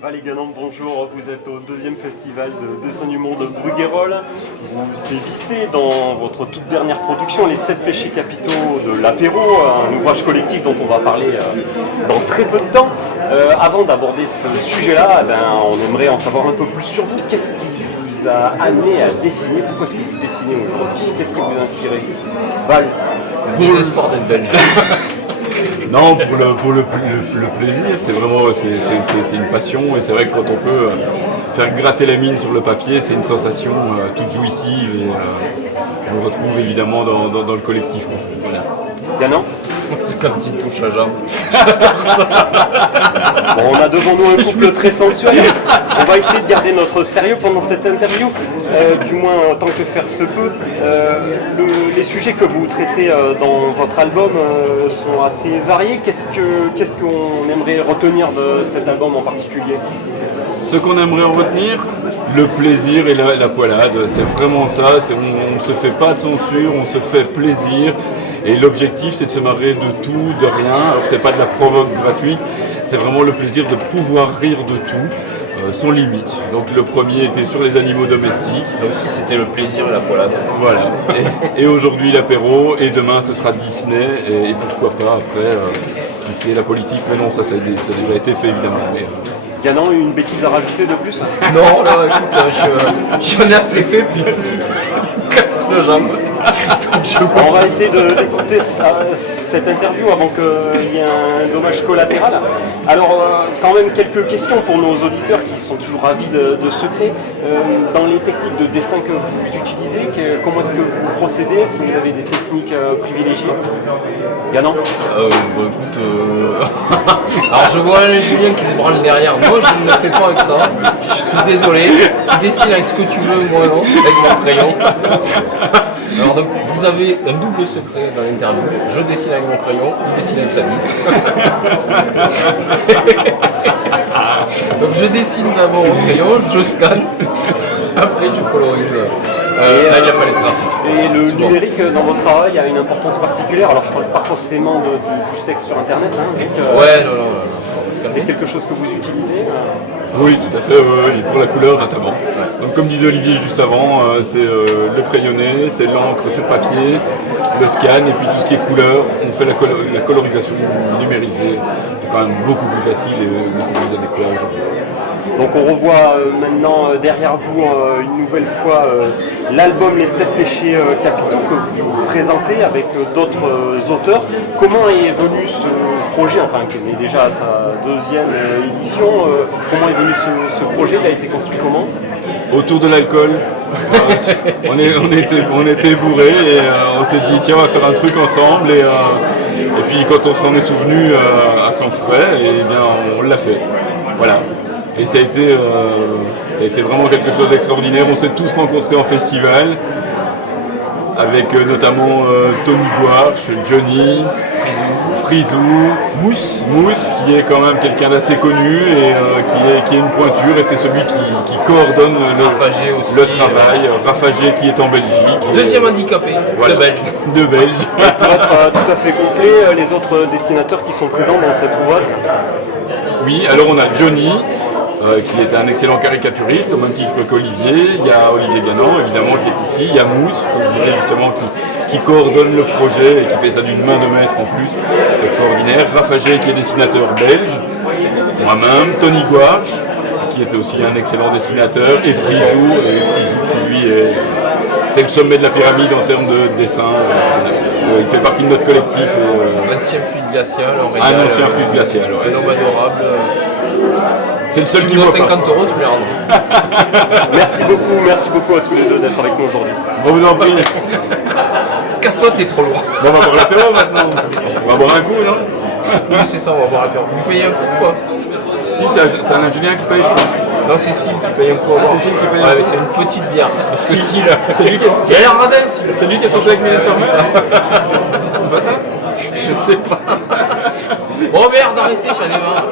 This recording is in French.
Valérie Ganon, bonjour, vous êtes au deuxième festival de dessin d'humour de Bruguérolles. Vous sévissez dans votre toute dernière production, Les 7 péchés capitaux de l'apéro, un ouvrage collectif dont on va parler dans très peu de temps. Avant d'aborder ce sujet-là, on aimerait en savoir un peu plus sur vous. Qu'est-ce qui vous a amené à dessiner? Pourquoi est-ce que vous dessinez aujourd'hui? Qu'est-ce qui vous a inspiré? Val? Désespoir d'être belge. Non, pour le plaisir, c'est vraiment c'est une passion et c'est vrai que quand on peut faire gratter la mine sur le papier, c'est une sensation toute jouissive et on le retrouve évidemment dans le collectif. Voilà. Ganon? C'est comme une petite touche à jambe. Bon, on a devant nous un couple très sensuel. On va essayer de garder notre sérieux pendant cette interview, du moins tant que faire se peut. Les sujets que vous traitez dans votre album sont assez variés. Qu'est-ce qu'on aimerait retenir de cet album en particulier? Ce qu'on aimerait en retenir, le plaisir et la poilade, c'est vraiment ça. On ne se fait pas de censure, on se fait plaisir. Et l'objectif, c'est de se marrer de tout, de rien. Alors c'est pas de la provoque gratuite, c'est vraiment le plaisir de pouvoir rire de tout, sans limite. Donc le premier était sur les animaux domestiques. Là aussi, c'était le plaisir et la poilade. Voilà. Et aujourd'hui l'apéro, et demain ce sera Disney, et pourquoi pas après, qui sait, la politique. Mais non, ça a déjà été fait évidemment. Mais, Ganon, une bêtise à rajouter de plus? Non, là, écoute, j'en ai assez fait, puis casse le jambe. On va essayer d'écouter cette interview avant qu'il y ait un dommage collatéral. Alors, quand même quelques questions pour nos auditeurs qui sont toujours avides de secrets. Dans les techniques de dessin que vous utilisez, comment est-ce que vous procédez? Est-ce que vous avez des techniques privilégiées? Ganon? Alors je vois Julien qui se branle derrière. Moi, je ne le fais pas avec ça. Je suis désolé. Tu dessines avec ce que tu veux, moi non, avec mon crayon. Alors donc, vous avez un double secret dans l'interview. Je dessine avec mon crayon, il dessine avec sa bite. Donc je dessine d'abord au crayon, je scanne, après je colorise. Là, il n'y a pas les trafics. Et le numérique dans votre travail a une importance particulière. Alors je ne parle pas forcément du sexe sur internet. Ouais, non. C'est quelque chose que vous utilisez? Oui, tout à fait, et pour la couleur notamment. Donc comme disait Olivier juste avant, c'est le crayonné, c'est l'encre sur papier, le scan et puis tout ce qui est couleur, on fait la colorisation numérisée. C'est quand même beaucoup plus facile et beaucoup plus adéquat aujourd'hui. Donc on revoit maintenant derrière vous une nouvelle fois l'album Les 7 péchés capitaux que vous présentez avec d'autres auteurs. Comment est venu ce projet, enfin qui est déjà à sa deuxième édition, comment est venu ce projet? Il a été construit comment? Autour de l'alcool. on était bourrés et on s'est dit tiens on va faire un truc ensemble et puis quand on s'en est souvenu à son frais, et bien on l'a fait. Voilà. Et ça a été vraiment quelque chose d'extraordinaire. On s'est tous rencontrés en festival, avec notamment Tony Guarch, Johnny, Frisou, Mousse, qui est quand même quelqu'un d'assez connu et qui est une pointure, et c'est celui qui coordonne le travail. Rafagé qui est en Belgique. Deuxième handicapé, voilà. De Belge. Pour être tout à fait complet, les autres dessinateurs qui sont présents dans cet ouvrage? Oui, alors on a Johnny, qui est un excellent caricaturiste, au même titre qu'Olivier. Il y a Olivier Ganon, évidemment, qui est ici. Il y a Mousse, comme je disais justement, qui coordonne le projet et qui fait ça d'une main de maître en plus, extraordinaire. Rafagé, qui est dessinateur belge. Moi-même, Tony Guarch, qui était aussi un excellent dessinateur. Et Frisou, qui lui c'est le sommet de la pyramide en termes de dessin. Il fait partie de notre collectif. Ancien fluide glacial, un ancien fluide glacial. Un homme adorable. C'est le seul qui me voit dois 50 €, tu l'as rendu. Merci beaucoup à tous les deux d'être avec nous aujourd'hui. On vous en prie. Casse-toi, t'es trop loin. Bon, on va boire l'apéro maintenant. On va boire un coup, non? Oui, c'est ça, on va boire l'apéro. Vous payez un coup ou quoi? Si, c'est un Julien qui paye, je pense. Non, c'est Syl qui paye un coup. C'est Syl qui paye. Ouais, mais c'est une petite bière. Parce que Syl, c'est lui qui il a l'air radin, Syl. C'est lui qui a changé avec Mylène Farmer. C'est pas ça? Je sais pas. Oh merde, arrêtez, j'en ai marre.